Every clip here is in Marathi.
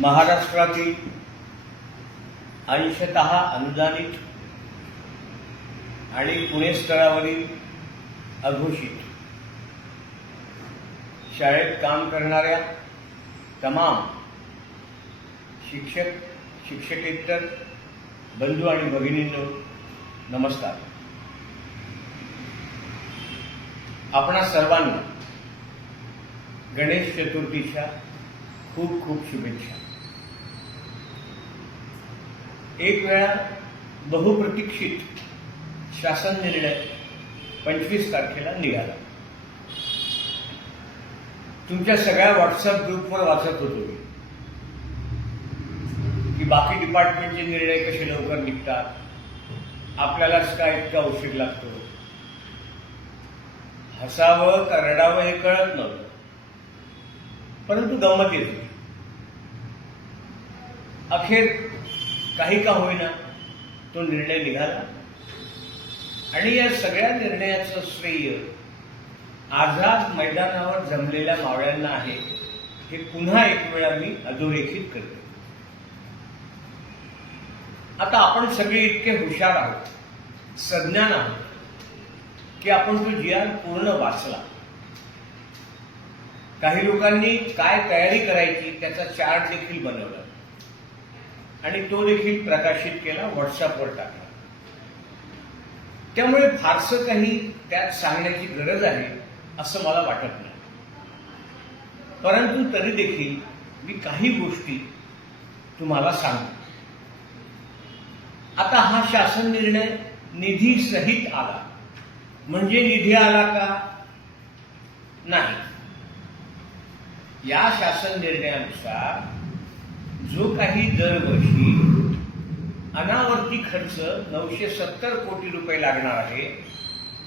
महाराष्ट्रातील अंशतः अनुदानित आणि पुणे स्तरावरील अघोषित शाळेत काम करणाऱ्या तमाम शिक्षक शिक्षकेतर बंधू आणि भगिनींनो नमस्कार. आपणा सर्वांना गणेश चतुर्थीच्या खूप खूप शुभेच्छा. एक वेळा बहुप्रतीक्षित शासन निर्णय 25 तारखेला निघाला. तुमच्या सगळ्या व्हॉट्सअप ग्रुपवर वाचत होतो मी की बाकी डिपार्टमेंटचे निर्णय कसे लवकर निघतात, आपल्यालाच काय इतका उशीर लागतो. हसावं का रडावं हे कळत नव्हतं, परंतु गंमत येत होती. अखेर काही का होईना तो निर्णय निघाला आणि या सगळ्या निर्णयाचं श्रेय आझाद मैदानावर जमलेल्या मावळ्यांना आहे हे पुन्हा एक वेळा मी अधोरेखित करतो. आता आपण सगळे इतके हुशार आहोत, सज्ञान आहोत की आपण तो जी आर पूर्ण वाचला. काही लोकांनी काय तयारी करायची त्याचा चार्ट देखील बनवला आणि तो देखील प्रकाशित केला, व्हॉट्सअपवर टाकला. त्यामुळे फारसं काही त्यात सांगण्याची गरज आहे असं मला वाटत नाही. परंतु तरी देखील मी काही गोष्टी तुम्हाला सांगतो. आता हा शासन निर्णय निधी सहित आला म्हणजे निधी आला का? नाही. या शासन निर्णयानुसार जो काही दरवर्षी अनावर्ती खर्च 970 कोटी रुपये लागणार आहे,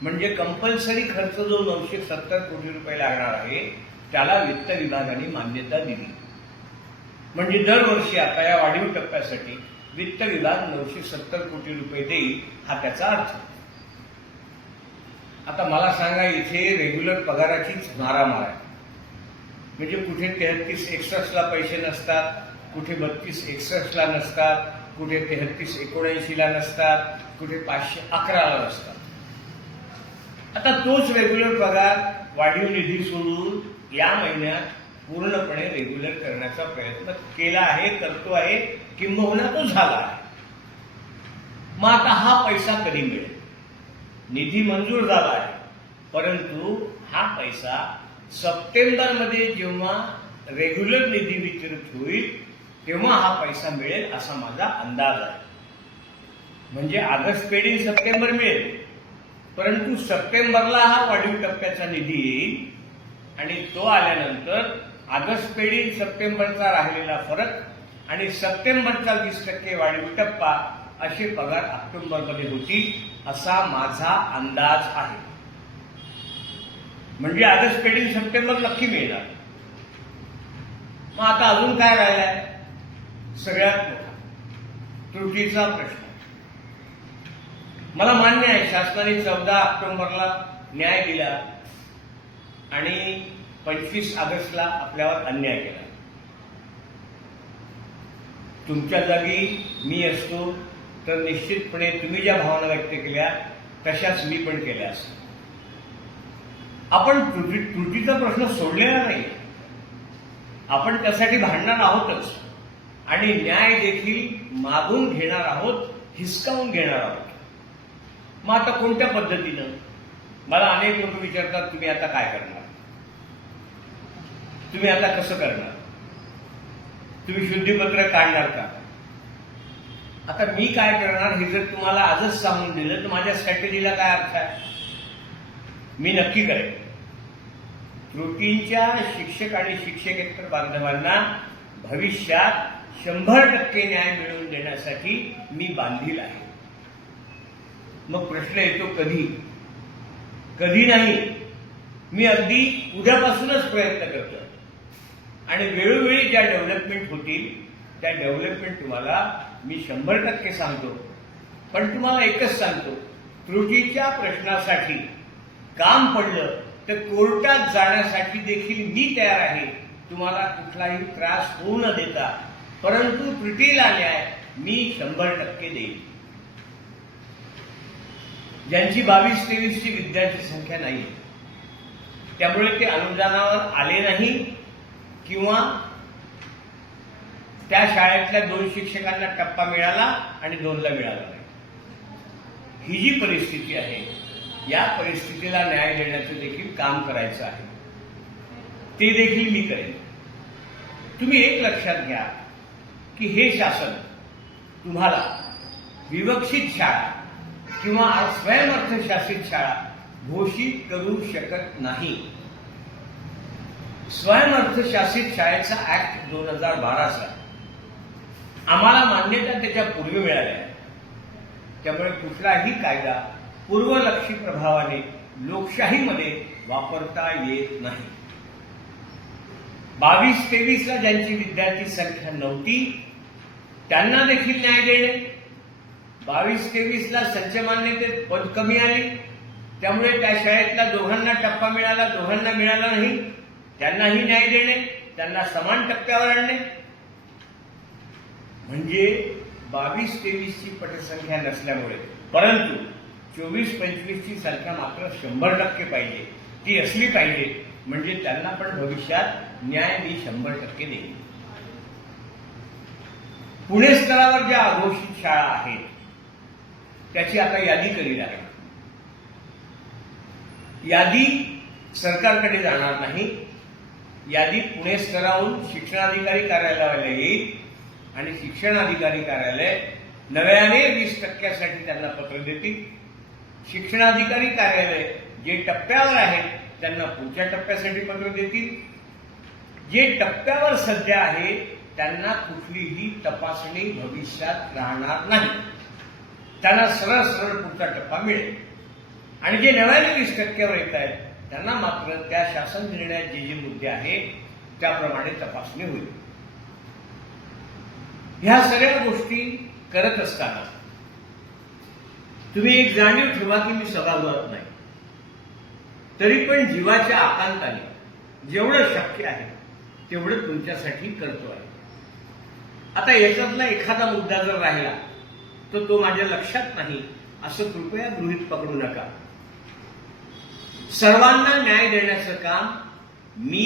म्हणजे कंपल्सरी खर्च जो 970 कोटी रुपये लागणार आहे त्याला वित्त विभागाने मान्यता दिली. म्हणजे दरवर्षी आता या वाढीव टप्प्यासाठी वित्त विभाग 970 कोटी रुपये देईल, हा त्याचा अर्थ. आता मला सांगा, इथे रेग्युलर पगाराचीच मारामार आहे. म्हणजे कुठे 33-61 पैसे नसतात, कुठे 32-61 नसतात, कुठे 33-79 नसतात, कुठे 511 नसतात. आता तोच रेग्युलर पगार वाढीव निधी सोडून या महिन्यात पूर्णपणे रेग्युलर करण्याचा प्रयत्न केला आहे, करतो आहे, किंबहुना तो झाला आहे. मग आता हा पैसा कधी मिळेल? निधी मंजूर झाला आहे, परंतु हा पैसा सप्टेंबरमध्ये जेव्हा रेग्युलर निधी वितरित होईल तेव्हा हा पैसा मिळेल असा माझा अंदाज आहे. म्हणजे ऑगस्ट पेड इन सप्टेंबर मिळेल, परंतु सप्टेंबरला हा वाढीव टप्प्याचा निधी येईल आणि तो आल्यानंतर ऑगस्ट पेड इन सप्टेंबरचा राहिलेला फरक आणि सप्टेंबरचा 20% वाढीव टप्पा असे पगार ऑक्टोबरमध्ये होतील असा माझा अंदाज आहे. म्हणजे ऑगस्ट पेड इन सप्टेंबर नक्की मिळणार. मग आता अजून काय राहिलाय? सगळ्यात मोठा त्रुटीचा प्रश्न. मला मान्य आहे शासनाने 14 ऑक्टोबरला न्याय दिला आणि 25 ऑगस्टला आपल्यावर अन्याय केला. तुमच्या जागी मी असतो तर निश्चितपणे तुम्ही ज्या भावना व्यक्त केल्या तशाच मी पण केल्या असतात. आपण त्रुटीचा प्रश्न सोडलेला नाही, आपण त्यासाठी भांडणार आहोतच आणि न्याय देखील मागून घेणार आहोत, हिसकावून घेणार आहोत. मग आता कोणत्या पद्धतीनं? मला अनेक लोक विचारतात, तुम्ही आता काय करणार, तुम्ही आता कसं करणार, तुम्ही शुद्धीपत्र काढणार का? आता मी काय करणार हे जर तुम्हाला आजच सांगून दिलं तर माझ्या स्ट्रॅटेजीला काय अर्थ आहे? मी नक्की करेन. त्रुटींच्या शिक्षक आणि शिक्षकेतर बांधवांना भविष्यात 100% न्याय मिळवून देण्यासाठी मी बांधील आहे. मग प्रश्न येतो कधी? कधी नाही, मी अगदी उद्यापासूनच प्रयत्न करतो आणि वेळोवेळी ज्या डेव्हलपमेंट होतील त्या डेव्हलपमेंट तुम्हाला मी 100% सांगतो. पण तुम्हाला एकच सांगतो, त्रुटीच्या प्रश्नासाठी काम पडलं तर कोर्टात जाण्यासाठी देखील मी तयार आहे. तुम्हाला कुठलाही त्रास होऊ न देता परंतु त्रुटीला न्याय मी 100% देईन. ज्यांची 22-23ची विद्यार्थी संख्या नाही, त्यामुळे ते अनुदानावर आले नाही किंवा त्या शाळेतल्या 2 शिक्षकांना टप्पा मिळाला आणि 2ला मिळाला नाही. ही जी परिस्थिती आहे, या परिस्थितीला न्याय देण्याचं देखील काम करायचं आहे. ते देखील मी करेन. तुम्ही एक लक्षात घ्या की हे शासन तुम्हाला विवक्षित शाळा किंवा स्वयंअर्थशासित शाळा घोषित करू शकत नाही. स्वयंअर्थशासित शाळेचा ऍक्ट 2012चा आम्हाला मान्यता त्याच्या पूर्वी मिळाली आहे. त्यामुळे कुठलाही कायदा पूर्वलक्षी प्रभावाने लोकशाहीमध्ये वापरता येत नाही. 22-23ला ज्यांची विद्यार्थी संख्या नव्हती त्यांना देखील न्याय देणे. 22-23ला संच मान्यतेत पद कमी आली, त्यामुळे त्या शाळेतल्या 2घांना टप्पा मिळाला, 2घांना मिळाला नाही, त्यांनाही न्याय देणे, त्यांना समान टप्प्यावर आणणे. म्हणजे 22-23ची पटसंख्या नसल्यामुळे, परंतु 24-25ची संख्या मात्र 100% पाहिजे. ती असली पाहिजे, म्हणजे त्यांना पण भविष्यात न्याय मी 100% देईन. पुणे स्तरावर ज्या अघोषित शाळा आहेत त्याची आता यादी करीत आहे. यादी सरकारकडे जाणार नाही. यादी पुणे स्तरावरून शिक्षणाधिकारी कार्यालयाला येईल आणि शिक्षणाधिकारी कार्यालय नव्याने 20% त्यांना पत्र देतील. शिक्षणाधिकारी कार्यालय जे टप्प्यावर आहेत त्यांना पुढच्या टप्प्यासाठी पत्र देतील. जे टप्प्यावर सध्या आहे त्यांना कुठलीही तपासणी भविष्यात राहणार नाही. त्यांना सरळ सरळ पुढचा टप्पा मिळेल. आणि जे नव्याने 20%वर येत आहेत त्यांना मात्र त्या शासन निर्णयात जे मुद्दे आहेत त्याप्रमाणे तपासणी होईल. ह्या सगळ्या गोष्टी करत असताना तुम्ही एक जाणीव ठेवा की मी सभागृहात नाही, तरी पण जीवाच्या आकांताने जेवढं शक्य आहे तेवढं तुमच्यासाठी करतो आहे. आता याच्यातला एखादा मुद्दा जर राहिला तर तो माझ्या लक्षात नाही असं कृपया गृहीत पकडू नका. सर्वांना न्याय देण्याचं काम मी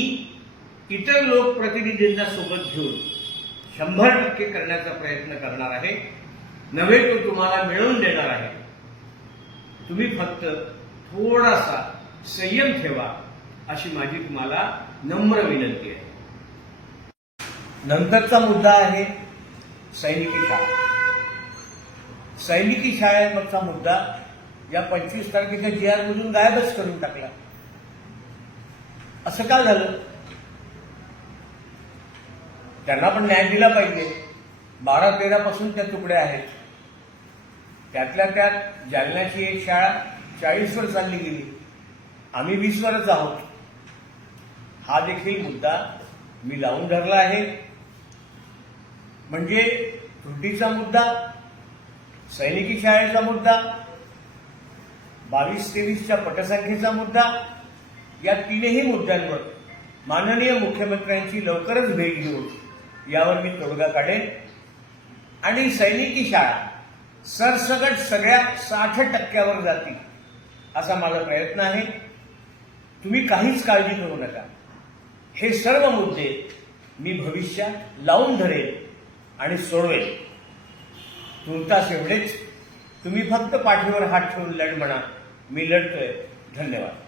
इतर लोकप्रतिनिधींना सोबत घेऊन 100% करण्याचा प्रयत्न करणार आहे. नव्हे तो तुम्हाला मिळवून देणार आहे. तुम्ही फक्त थोडासा संयम ठेवा अशी माझी तुम्हाला नम्र विनंती आहे. नंतरचा मुद्दा आहे सैनिकी शाळा. सैनिकी शाळेवरचा मुद्दा या 25 तारखेच्या GR मधून गायबच करून टाकला. असं का झालं? त्यांना पण न्याय दिला पाहिजे. 12-13 पासून त्या तुकड्या आहेत. त्यातल्या त्यात जालन्याची एक शाळा 40 वर चालली गेली. आम्ही 20 वरच आहोत. हा देखील मुद्दा मी लावून धरला आहे. म्हणजे त्रुटीचा मुद्दा, सैनिकी शाळेचा मुद्दा, 22-23च्या पटसंख्येचा मुद्दा, या तीनही मुद्द्यांवर माननीय मुख्यमंत्र्यांची लवकरच भेट घेऊन यावर मी तोडगा काढेन आणि सैनिकी शाळा सरसकट सगळ्या 60%वर जातील असा माझा प्रयत्न आहे. तुम्ही काहीच काळजी करू नका. हे सर्व मुद्दे मी भविष्यात लावून धरेन आणि सोडवेन. तुर्तास एवढेच. तुम्ही फक्त पाठीवर हात ठेवून लढ म्हणा. मी लढतोय. धन्यवाद.